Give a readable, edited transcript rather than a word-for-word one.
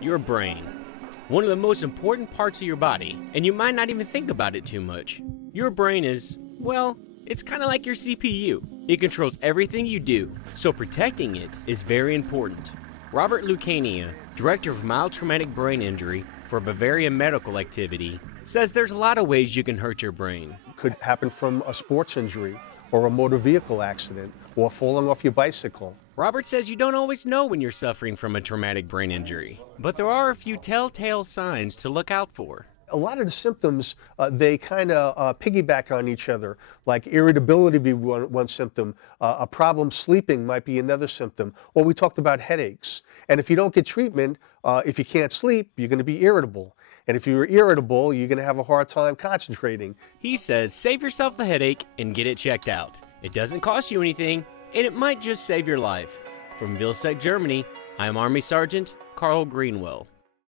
Your brain. One of the most important parts of your body, and you might not even think about it too much. Your brain is, well, it's kind of like your CPU. It controls everything you do, so protecting it is very important. Robert Lucania, director of mild traumatic brain injury for Bavarian Medical Activity, says there's a lot of ways you can hurt your brain. Could happen from a sports injury or a motor vehicle accident or falling off your bicycle. Robert says you don't always know when you're suffering from a traumatic brain injury, but there are a few telltale signs to look out for. A lot of the symptoms, they kind of piggyback on each other, like irritability be one symptom, a problem sleeping might be another symptom, or we talked about headaches. And if you don't get treatment, if you can't sleep, you're going to be irritable. And if you're irritable, you're going to have a hard time concentrating. He says save yourself the headache and get it checked out. It doesn't cost you anything, and it might just save your life. From Vilseck, Germany, I'm Army Sergeant Carl Greenwell.